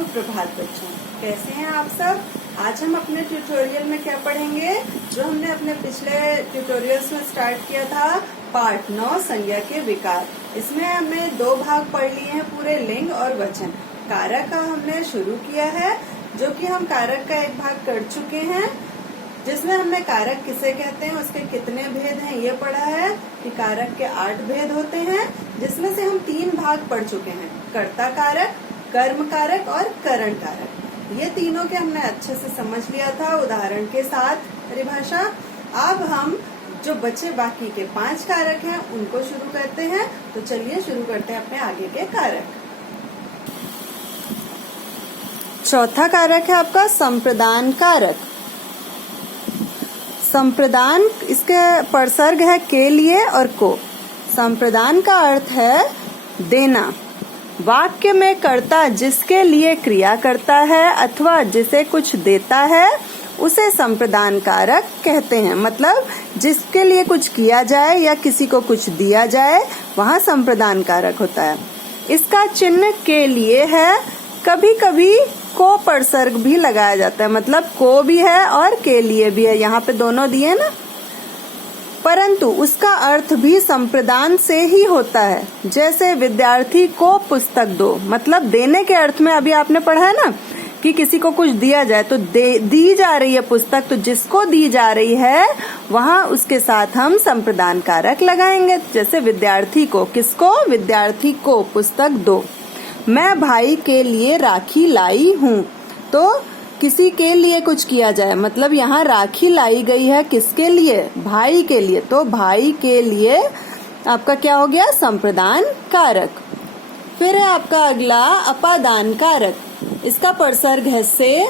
सुप्रभात बच्चों, कैसे हैं आप सब। आज हम अपने ट्यूटोरियल में क्या पढ़ेंगे, जो हमने अपने पिछले ट्यूटोरियल्स में स्टार्ट किया था, पार्ट 9 संज्ञा के विकार। इसमें हमने 2 भाग पढ़ लिए हैं, पूरे लिंग और वचन। कारक का हमने शुरू किया है, जो कि हम कारक का एक भाग कर चुके हैं, जिसमें हमने कारक किसे कहते हैं, उसके कितने भेद हैं ये पढ़ा है कि कारक के 8 भेद होते हैं, जिसमें से हम 3 भाग पढ़ चुके हैं, कर्ता कारक, कर्म कारक और करण कारक। ये तीनों के हमने अच्छे से समझ लिया था उदाहरण के साथ परिभाषा। अब हम जो बचे बाकी के 5 कारक हैं उनको शुरू करते हैं। तो चलिए शुरू करते हैं अपने आगे के कारक। चौथा कारक है आपका संप्रदान कारक। संप्रदान, इसके परसर्ग है के लिए और को। संप्रदान का अर्थ है देना। वाक्य में कर्ता जिसके लिए क्रिया करता है अथवा जिसे कुछ देता है उसे संप्रदान कारक कहते हैं। मतलब जिसके लिए कुछ किया जाए या किसी को कुछ दिया जाए वहाँ संप्रदान कारक होता है। इसका चिन्ह के लिए है, कभी कभी को परसर्ग भी लगाया जाता है, मतलब को भी है और के लिए भी है, यहाँ पे दोनों दिए ना, परंतु उसका अर्थ भी संप्रदान से ही होता है। जैसे विद्यार्थी को पुस्तक दो, मतलब देने के अर्थ में अभी आपने पढ़ा है ना कि किसी को कुछ दिया जाए तो दी जा रही है पुस्तक, तो जिसको दी जा रही है वहाँ उसके साथ हम संप्रदान कारक लगाएंगे। जैसे विद्यार्थी को, किसको, विद्यार्थी को पुस्तक दो। मैं भाई के लिए राखी लाई हूँ, तो किसी के लिए कुछ किया जाए, मतलब यहाँ राखी लाई गई है किसके लिए, भाई के लिए, तो भाई के लिए आपका क्या हो गया, संप्रदान कारक। फिर है आपका अगला अपादान कारक। इसका परसर्ग है से।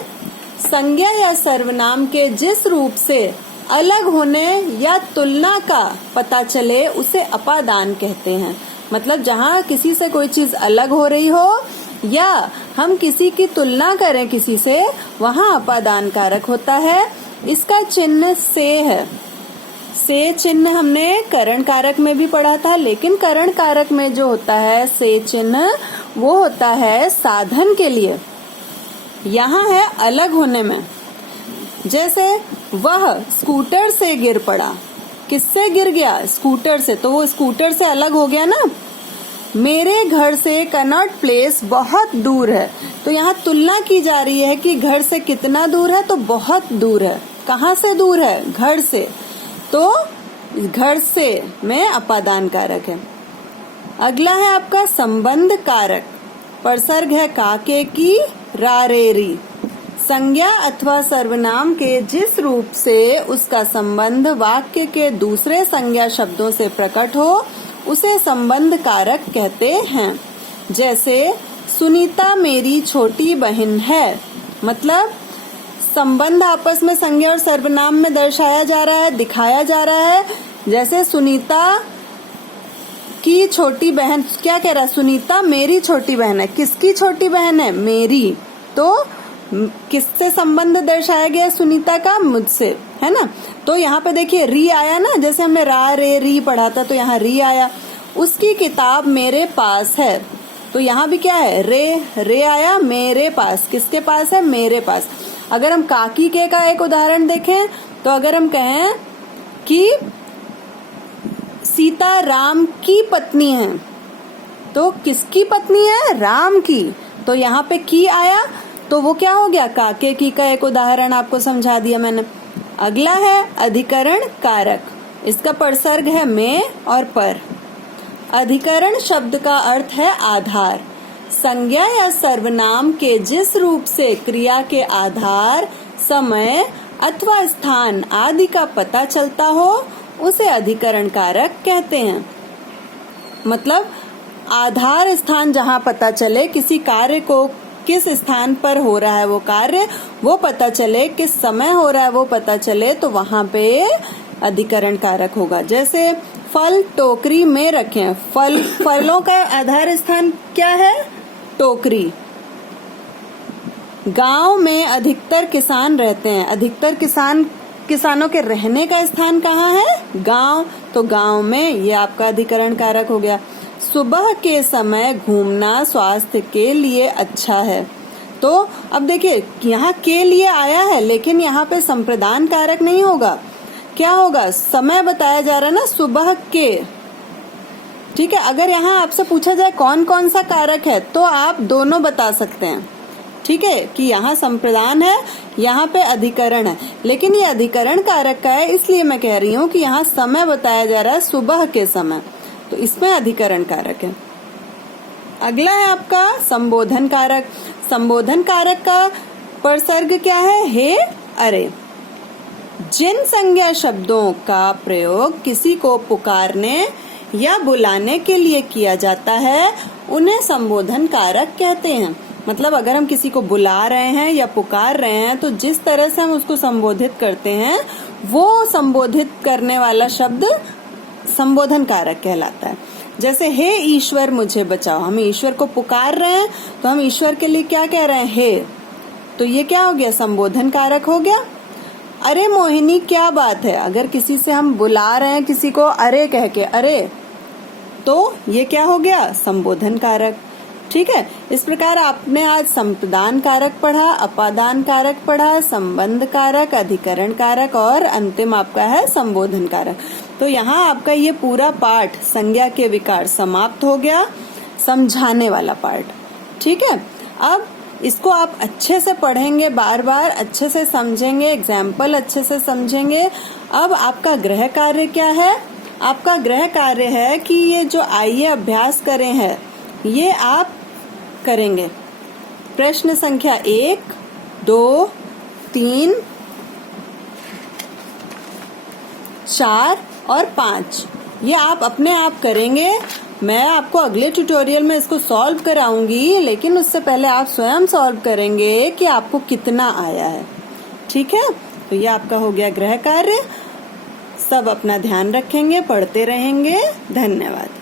संज्ञा या सर्वनाम के जिस रूप से अलग होने या तुलना का पता चले उसे अपादान कहते हैं। मतलब जहाँ किसी से कोई चीज अलग हो रही हो या हम किसी की तुलना करें किसी से, वहाँ अपादान कारक होता है। इसका चिन्ह से है। से चिन्ह हमने करण कारक में भी पढ़ा था, लेकिन करण कारक में जो होता है से चिन्ह वो होता है साधन के लिए, यहाँ है अलग होने में। जैसे वह स्कूटर से गिर पड़ा, किससे गिर गया, स्कूटर से, तो वो स्कूटर से अलग हो गया ना। मेरे घर से कनॉट प्लेस बहुत दूर है, तो यहाँ तुलना की जा रही है कि घर से कितना दूर है, तो बहुत दूर है। कहाँ से दूर है, घर से, तो घर से में अपादान कारक है। अगला है आपका संबंध कारक। परसर्ग है काके की रारेरी। संज्ञा अथवा सर्वनाम के जिस रूप से उसका संबंध वाक्य के दूसरे संज्ञा शब्दों से प्रकट हो उसे संबंध कारक कहते हैं। जैसे सुनीता मेरी छोटी बहन है, मतलब संबंध आपस में संज्ञा और सर्वनाम में दर्शाया जा रहा है, दिखाया जा रहा है। जैसे सुनीता की छोटी बहन, क्या कह रहा है, सुनीता मेरी छोटी बहन है। किसकी छोटी बहन है, मेरी, तो किससे संबंध दर्शाया गया, सुनीता का, मुझसे, है ना। तो यहाँ पे देखिए री आया ना, जैसे हमने रा रे री पढ़ा था, तो यहाँ री आया। उसकी किताब मेरे पास है, तो यहाँ भी क्या है, रे आया, मेरे पास, किसके पास है, मेरे पास। अगर हम काकी के का एक उदाहरण देखें, तो अगर हम कहें कि सीता राम की पत्नी है, तो किसकी पत्नी है, राम की, तो यहाँ पे की आया, तो वो क्या हो गया, काके की का एक उदाहरण आपको समझा दिया मैंने। अगला है अधिकरण कारक। इसका परसर्ग है में और पर। अधिकरण शब्द का अर्थ है आधार। संज्ञा या सर्वनाम के जिस रूप से क्रिया के आधार, समय अथवा स्थान आदि का पता चलता हो उसे अधिकरण कारक कहते हैं। मतलब आधार स्थान जहाँ पता चले, किसी कार्य को किस स्थान पर हो रहा है वो कार्य, वो पता चले, किस समय हो रहा है वो पता चले, तो वहाँ पे अधिकरण कारक होगा। जैसे फल टोकरी में रखें, फलों का आधार स्थान क्या है, टोकरी। गांव में अधिकतर किसान रहते हैं, अधिकतर किसानों के रहने का स्थान कहाँ है, गांव, तो गांव में, ये आपका अधिकरण कारक हो गया। सुबह के समय घूमना स्वास्थ्य के लिए अच्छा है, तो अब देखिए यहाँ के लिए आया है, लेकिन यहाँ पे संप्रदान कारक नहीं होगा। क्या होगा? समय बताया जा रहा है ना, सुबह के। ठीक है, अगर यहाँ आपसे पूछा जाए कौन कौन सा कारक है तो आप दोनों बता सकते हैं। ठीक है, कि यहाँ संप्रदान है, यहाँ पे अधिकरण है, लेकिन ये अधिकरण कारक का है, इसलिए मैं कह रही हूँ कि यहाँ समय बताया जा रहा है सुबह के समय, तो इसमें अधिकरण कारक है। अगला है आपका संबोधन कारक। संबोधन कारक का परसर्ग क्या है? हे, अरे। जिन संज्ञा शब्दों का प्रयोग किसी को पुकारने या बुलाने के लिए किया जाता है उन्हें संबोधन कारक कहते हैं। मतलब अगर हम किसी को बुला रहे हैं या पुकार रहे हैं तो जिस तरह से हम उसको संबोधित करते हैं वो संबोधित करने वाला शब्द संबोधन कारक कहलाता है। जैसे हे ईश्वर मुझे बचाओ, हम ईश्वर को पुकार रहे हैं तो हम ईश्वर के लिए क्या कह रहे हैं? हे। तो ये क्या हो गया? संबोधन कारक हो गया। अरे मोहिनी क्या बात है, अगर किसी से हम बुला रहे हैं किसी को अरे कह के, अरे, तो ये क्या हो गया? संबोधन कारक। ठीक है, इस प्रकार आपने आज संप्रदान कारक पढ़ा, अपादान कारक पढ़ा, संबंध कारक, अधिकरण कारक और अंतिम आपका है संबोधन कारक। तो यहाँ आपका ये पूरा पाठ संज्ञा के विकार समाप्त हो गया, समझाने वाला पार्ट। ठीक है, अब इसको आप अच्छे से पढ़ेंगे, बार बार अच्छे से समझेंगे, एग्जाम्पल अच्छे से समझेंगे। अब आपका गृह कार्य क्या है? आपका गृह कार्य है कि ये जो आइए अभ्यास करें है ये आप करेंगे। प्रश्न संख्या 1, 2, 3, 4 और 5 ये आप अपने आप करेंगे। मैं आपको अगले ट्यूटोरियल में इसको सॉल्व कराऊंगी, लेकिन उससे पहले आप स्वयं सॉल्व करेंगे कि आपको कितना आया है। ठीक है, तो ये आपका हो गया गृह कार्य। सब अपना ध्यान रखेंगे, पढ़ते रहेंगे। धन्यवाद।